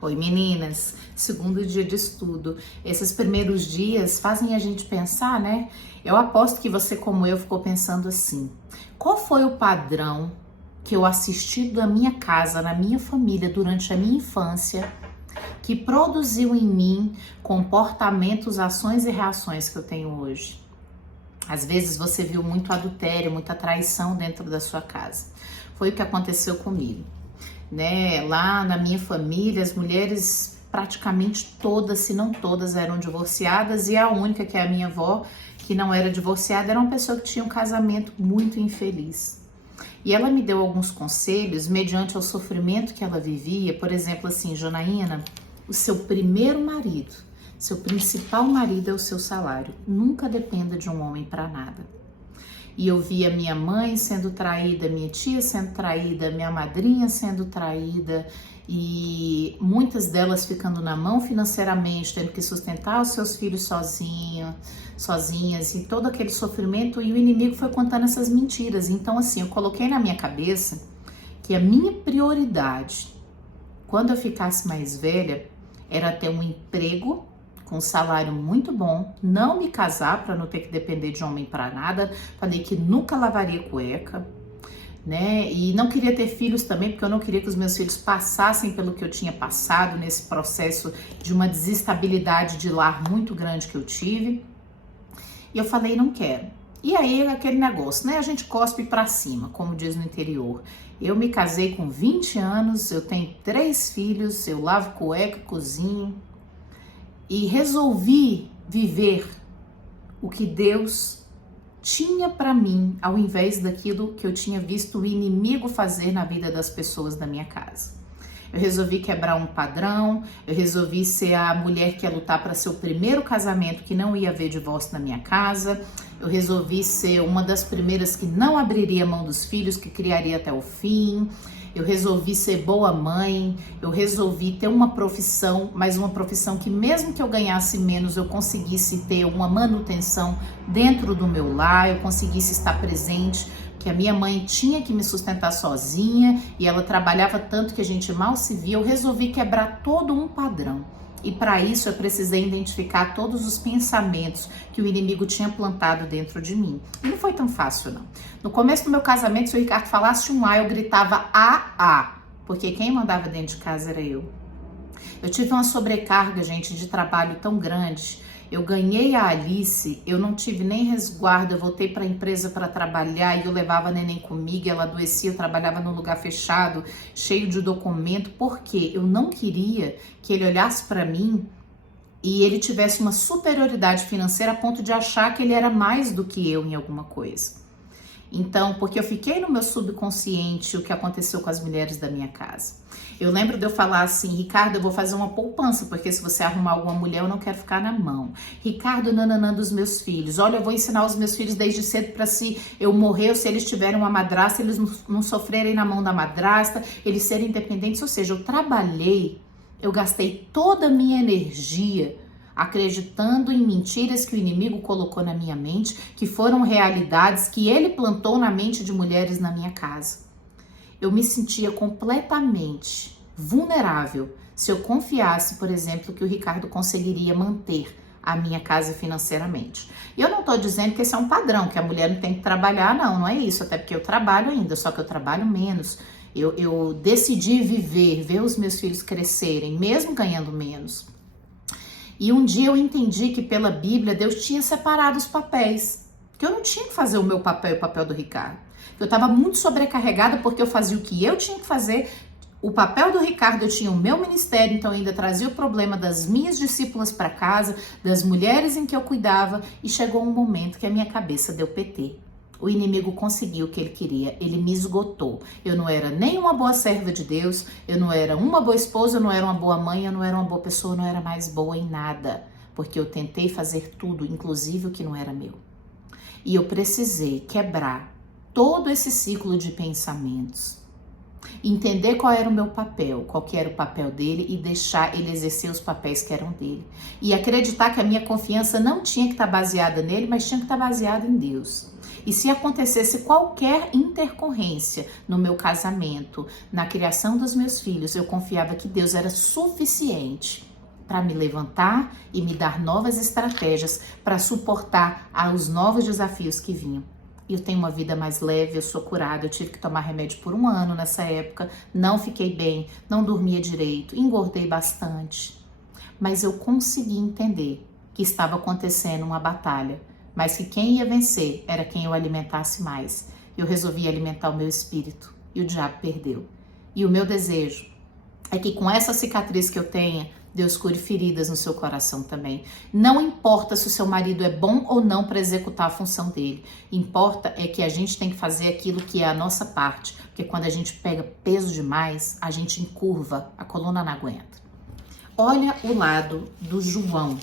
Oi meninas, segundo dia de estudo. Esses primeiros dias fazem a gente pensar, né? Eu aposto que você, como eu, ficou pensando assim: qual foi o padrão que eu assisti da minha casa, na minha família, durante a minha infância, que produziu em mim comportamentos, ações e reações que eu tenho hoje? Às vezes você viu muito adultério, muita traição dentro da sua casa. Foi o que aconteceu comigo, né? Lá na minha família, as mulheres praticamente todas, se não todas, eram divorciadas, e a única, que é a minha avó, que não era divorciada, era uma pessoa que tinha um casamento muito infeliz. E ela me deu alguns conselhos mediante o sofrimento que ela vivia. Por exemplo, assim: Janaína, o seu primeiro marido, seu principal marido é o seu salário. Nunca dependa de um homem para nada. E eu via minha mãe sendo traída, minha tia sendo traída, minha madrinha sendo traída, e muitas delas ficando na mão financeiramente, tendo que sustentar os seus filhos sozinhas, e todo aquele sofrimento, e o inimigo foi contando essas mentiras. Então, assim, eu coloquei na minha cabeça que a minha prioridade, quando eu ficasse mais velha, era ter um emprego com um salário muito bom, não me casar para não ter que depender de homem para nada. Falei que nunca lavaria cueca, né? E não queria ter filhos também, porque eu não queria que os meus filhos passassem pelo que eu tinha passado nesse processo de uma desestabilidade de lar muito grande que eu tive. E eu falei: não quero. E aí aquele negócio, né? A gente cospe para cima, como diz no interior. Eu me casei com 20 anos, eu tenho 3 filhos, eu lavo cueca, cozinho, e resolvi viver o que Deus tinha para mim, ao invés daquilo que eu tinha visto o inimigo fazer na vida das pessoas da minha casa. Eu resolvi quebrar um padrão, eu resolvi ser a mulher que ia lutar para ser o primeiro casamento que não ia haver divórcio na minha casa. Eu resolvi ser uma das primeiras que não abriria mão dos filhos, que criaria até o fim. Eu resolvi ser boa mãe, eu resolvi ter uma profissão, mas uma profissão que, mesmo que eu ganhasse menos, eu conseguisse ter uma manutenção dentro do meu lar, eu conseguisse estar presente, que a minha mãe tinha que me sustentar sozinha e ela trabalhava tanto que a gente mal se via. Eu resolvi quebrar todo um padrão. E para isso eu precisei identificar todos os pensamentos que o inimigo tinha plantado dentro de mim. E não foi tão fácil, não. No começo do meu casamento, se o Ricardo falasse um A, eu gritava A, porque quem mandava dentro de casa era eu. Eu tive uma sobrecarga, gente, de trabalho tão grande. Eu ganhei a Alice, eu não tive nem resguardo, eu voltei para a empresa para trabalhar e eu levava a neném comigo, ela adoecia, eu trabalhava num lugar fechado, cheio de documento, porque eu não queria que ele olhasse para mim e ele tivesse uma superioridade financeira a ponto de achar que ele era mais do que eu em alguma coisa. Então, porque eu fiquei no meu subconsciente o que aconteceu com as mulheres da minha casa. Eu lembro de eu falar assim: Ricardo, eu vou fazer uma poupança, porque se você arrumar alguma mulher, eu não quero ficar na mão. Ricardo, nananã dos meus filhos. Olha, eu vou ensinar os meus filhos desde cedo para, se eu morrer ou se eles tiverem uma madrasta, eles não sofrerem na mão da madrasta, eles serem independentes. Ou seja, eu trabalhei, eu gastei toda a minha energia acreditando em mentiras que o inimigo colocou na minha mente, que foram realidades que ele plantou na mente de mulheres na minha casa. Eu me sentia completamente vulnerável se eu confiasse, por exemplo, que o Ricardo conseguiria manter a minha casa financeiramente. E eu não estou dizendo que esse é um padrão, que a mulher não tem que trabalhar, não é isso, até porque eu trabalho ainda, só que eu trabalho menos. Eu decidi ver os meus filhos crescerem, mesmo ganhando menos. E um dia eu entendi que pela Bíblia Deus tinha separado os papéis, que eu não tinha que fazer o meu papel e o papel do Ricardo. Eu estava muito sobrecarregada porque eu fazia o que eu tinha que fazer. O papel do Ricardo, eu tinha o meu ministério, então eu ainda trazia o problema das minhas discípulas para casa, das mulheres em que eu cuidava, e chegou um momento que a minha cabeça deu PT. O inimigo conseguiu o que ele queria, ele me esgotou. Eu não era nem uma boa serva de Deus, eu não era uma boa esposa, eu não era uma boa mãe, eu não era uma boa pessoa, eu não era mais boa em nada, porque eu tentei fazer tudo, inclusive o que não era meu. E eu precisei quebrar todo esse ciclo de pensamentos, entender qual era o meu papel, qual que era o papel dele, e deixar ele exercer os papéis que eram dele. E acreditar que a minha confiança não tinha que estar baseada nele, mas tinha que estar baseada em Deus. E se acontecesse qualquer intercorrência no meu casamento, na criação dos meus filhos, eu confiava que Deus era suficiente para me levantar e me dar novas estratégias para suportar os novos desafios que vinham. Eu tenho uma vida mais leve, eu sou curada, eu tive que tomar remédio por 1 ano nessa época, não fiquei bem, não dormia direito, engordei bastante. Mas eu consegui entender que estava acontecendo uma batalha, mas que quem ia vencer era quem eu alimentasse mais. Eu resolvi alimentar o meu espírito e o diabo perdeu. E o meu desejo é que com essa cicatriz que eu tenha, Deus cure feridas no seu coração também. Não importa se o seu marido é bom ou não para executar a função dele. Importa é que a gente tem que fazer aquilo que é a nossa parte. Porque quando a gente pega peso demais, a gente encurva, a coluna não aguenta. Olha o lado do João.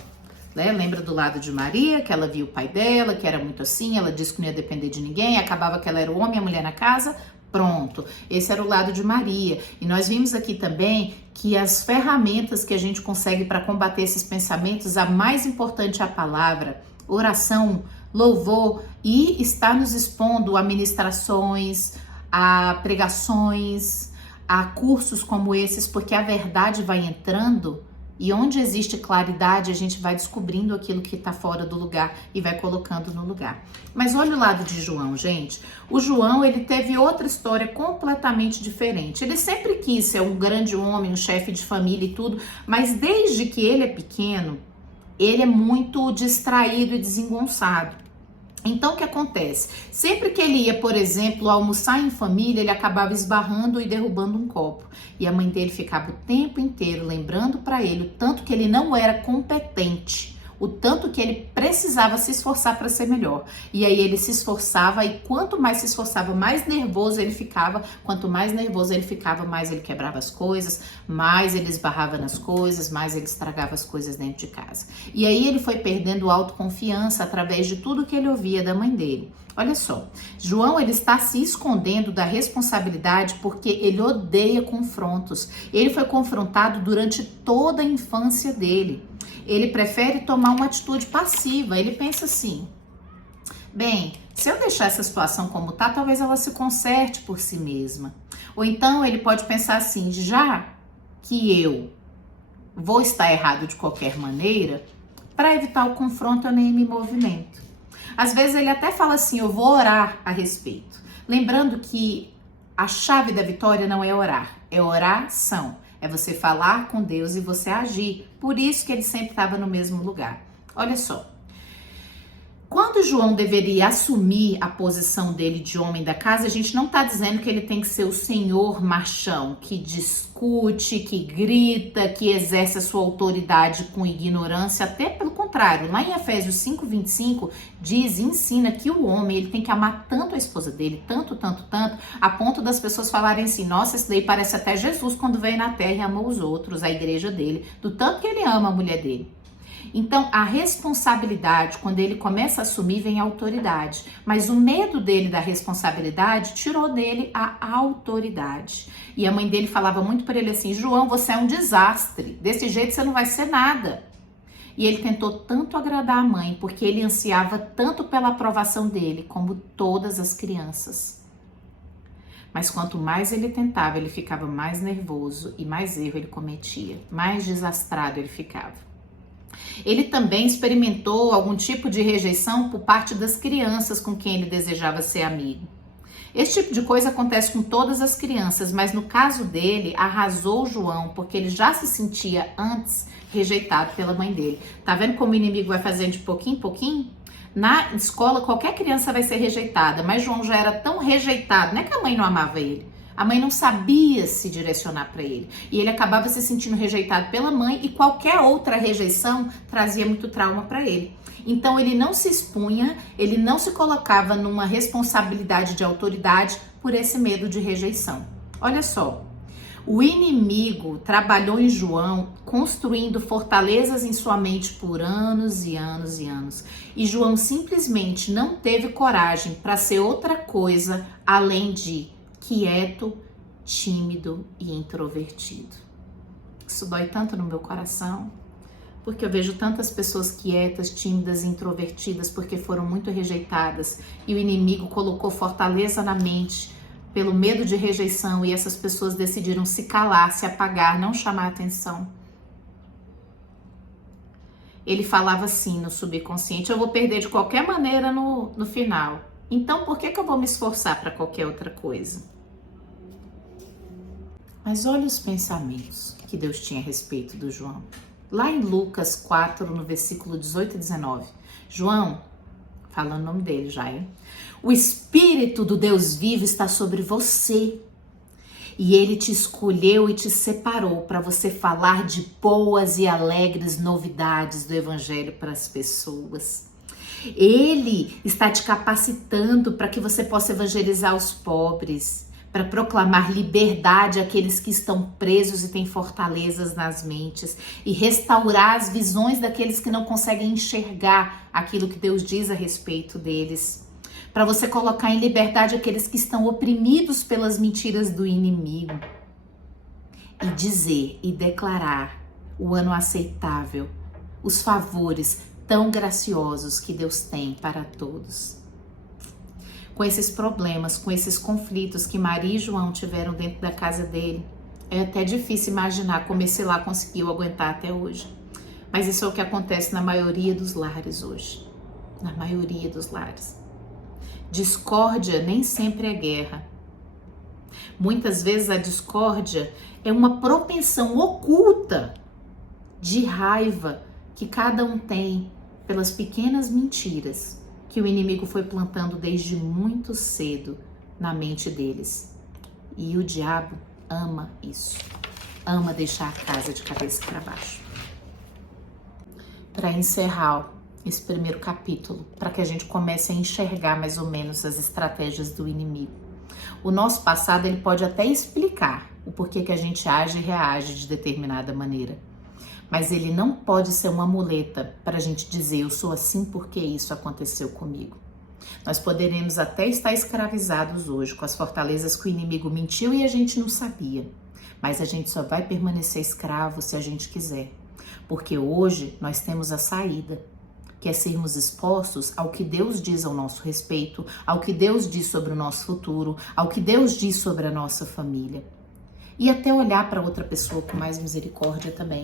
Né? Lembra do lado de Maria, que ela viu o pai dela, que era muito assim, ela disse que não ia depender de ninguém, acabava que ela era o homem e a mulher na casa. Pronto, esse era o lado de Maria. E nós vimos aqui também que as ferramentas que a gente consegue para combater esses pensamentos, a mais importante é a palavra, oração, louvor, e está nos expondo a ministrações, a pregações, a cursos como esses, porque a verdade vai entrando. E onde existe claridade, a gente vai descobrindo aquilo que está fora do lugar e vai colocando no lugar. Mas olha o lado de João, gente. O João, ele teve outra história completamente diferente. Ele sempre quis ser um grande homem, um chefe de família e tudo, mas desde que ele é pequeno, ele é muito distraído e desengonçado. Então, o que acontece? Sempre que ele ia, por exemplo, almoçar em família, ele acabava esbarrando e derrubando um copo. E a mãe dele ficava o tempo inteiro lembrando para ele o tanto que ele não era competente, o tanto que ele precisava se esforçar para ser melhor. E aí ele se esforçava e quanto mais se esforçava, mais nervoso ele ficava. Quanto mais nervoso ele ficava, mais ele quebrava as coisas, mais ele esbarrava nas coisas, mais ele estragava as coisas dentro de casa. E aí ele foi perdendo autoconfiança através de tudo que ele ouvia da mãe dele. Olha só, João, ele está se escondendo da responsabilidade porque ele odeia confrontos. Ele foi confrontado durante toda a infância dele. Ele prefere tomar uma atitude passiva. Ele pensa assim, bem, se eu deixar essa situação como tá, talvez ela se conserte por si mesma. Ou então ele pode pensar assim, já que eu vou estar errado de qualquer maneira, para evitar o confronto eu nem me movimento. Às vezes ele até fala assim, eu vou orar a respeito. Lembrando que a chave da vitória não é orar, é oração. É você falar com Deus e você agir. Por isso que ele sempre estava no mesmo lugar. Olha só. Quando João deveria assumir a posição dele de homem da casa, a gente não está dizendo que ele tem que ser o senhor machão, que discute, que grita, que exerce a sua autoridade com ignorância. Até pelo contrário, lá em Efésios 5:25 diz e ensina que o homem ele tem que amar tanto a esposa dele, tanto, a ponto das pessoas falarem assim, nossa, esse daí parece até Jesus quando veio na terra e amou os outros, a igreja dele, do tanto que ele ama a mulher dele. Então, a responsabilidade, quando ele começa a assumir, vem a autoridade. Mas o medo dele da responsabilidade tirou dele a autoridade. E a mãe dele falava muito para ele assim, João, você é um desastre. Desse jeito você não vai ser nada. E ele tentou tanto agradar a mãe, porque ele ansiava tanto pela aprovação dele, como todas as crianças. Mas quanto mais ele tentava, ele ficava mais nervoso e mais erro ele cometia. Mais desastrado ele ficava. Ele também experimentou algum tipo de rejeição por parte das crianças com quem ele desejava ser amigo. Esse tipo de coisa acontece com todas as crianças, mas no caso dele, arrasou João, porque ele já se sentia antes rejeitado pela mãe dele. Tá vendo como o inimigo vai fazendo de pouquinho em pouquinho? Na escola, qualquer criança vai ser rejeitada, mas João já era tão rejeitado, não é que a mãe não amava ele. A mãe não sabia se direcionar para ele. E ele acabava se sentindo rejeitado pela mãe e qualquer outra rejeição trazia muito trauma para ele. Então ele não se expunha, ele não se colocava numa responsabilidade de autoridade por esse medo de rejeição. Olha só, o inimigo trabalhou em João construindo fortalezas em sua mente por anos e anos e anos. E João simplesmente não teve coragem para ser outra coisa além de quieto, tímido e introvertido. Isso dói tanto no meu coração, Porque eu vejo tantas pessoas quietas, tímidas, introvertidas, porque foram muito rejeitadas e o inimigo colocou fortaleza na mente pelo medo de rejeição e essas pessoas decidiram se calar, se apagar, não chamar atenção. Ele falava assim no subconsciente: eu vou perder de qualquer maneira no final. Então por que eu vou me esforçar para qualquer outra coisa? Mas olha os pensamentos que Deus tinha a respeito do João. Lá em Lucas 4, no versículo 18 e 19. João, falando o nome dele já, hein? O Espírito do Deus vivo está sobre você. E ele te escolheu e te separou para você falar de boas e alegres novidades do Evangelho para as pessoas. Ele está te capacitando para que você possa evangelizar os pobres, para proclamar liberdade àqueles que estão presos e têm fortalezas nas mentes, e restaurar as visões daqueles que não conseguem enxergar aquilo que Deus diz a respeito deles. Para você colocar em liberdade aqueles que estão oprimidos pelas mentiras do inimigo. E dizer e declarar o ano aceitável, os favores tão graciosos que Deus tem para todos. Com esses problemas, com esses conflitos que Maria e João tiveram dentro da casa dele, é até difícil imaginar como esse lar conseguiu aguentar até hoje. Mas isso é o que acontece na maioria dos lares hoje. Na maioria dos lares. Discórdia nem sempre é guerra. Muitas vezes a discórdia é uma propensão oculta de raiva que cada um tem pelas pequenas mentiras que o inimigo foi plantando desde muito cedo na mente deles. E o diabo ama isso. Ama deixar a casa de cabeça para baixo. Para encerrar esse primeiro capítulo, para que a gente comece a enxergar mais ou menos as estratégias do inimigo. O nosso passado, ele pode até explicar o porquê que a gente age e reage de determinada maneira. Mas ele não pode ser uma muleta para a gente dizer: eu sou assim porque isso aconteceu comigo. Nós poderemos até estar escravizados hoje com as fortalezas que o inimigo mentiu e a gente não sabia. Mas a gente só vai permanecer escravo se a gente quiser. Porque hoje nós temos a saída, que é sermos expostos ao que Deus diz ao nosso respeito, ao que Deus diz sobre o nosso futuro, ao que Deus diz sobre a nossa família. E até olhar para outra pessoa com mais misericórdia também.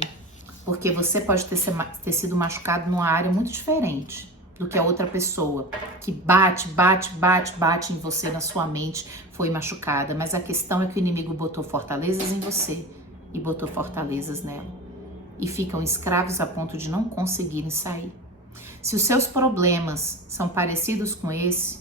Porque você pode ter sido machucado numa área muito diferente do que a outra pessoa que bate em você, na sua mente, foi machucada. Mas a questão é que o inimigo botou fortalezas em você e botou fortalezas nela. E ficam escravos a ponto de não conseguirem sair. Se os seus problemas são parecidos com esse,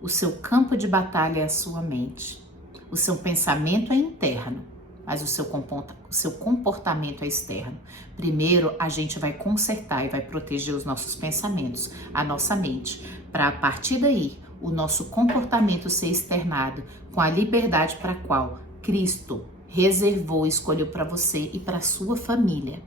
o seu campo de batalha é a sua mente. O seu pensamento é interno, mas o seu comportamento é externo. Primeiro, a gente vai consertar e vai proteger os nossos pensamentos, a nossa mente, para a partir daí, o nosso comportamento ser externado com a liberdade para a qual Cristo reservou e escolheu para você e para a sua família.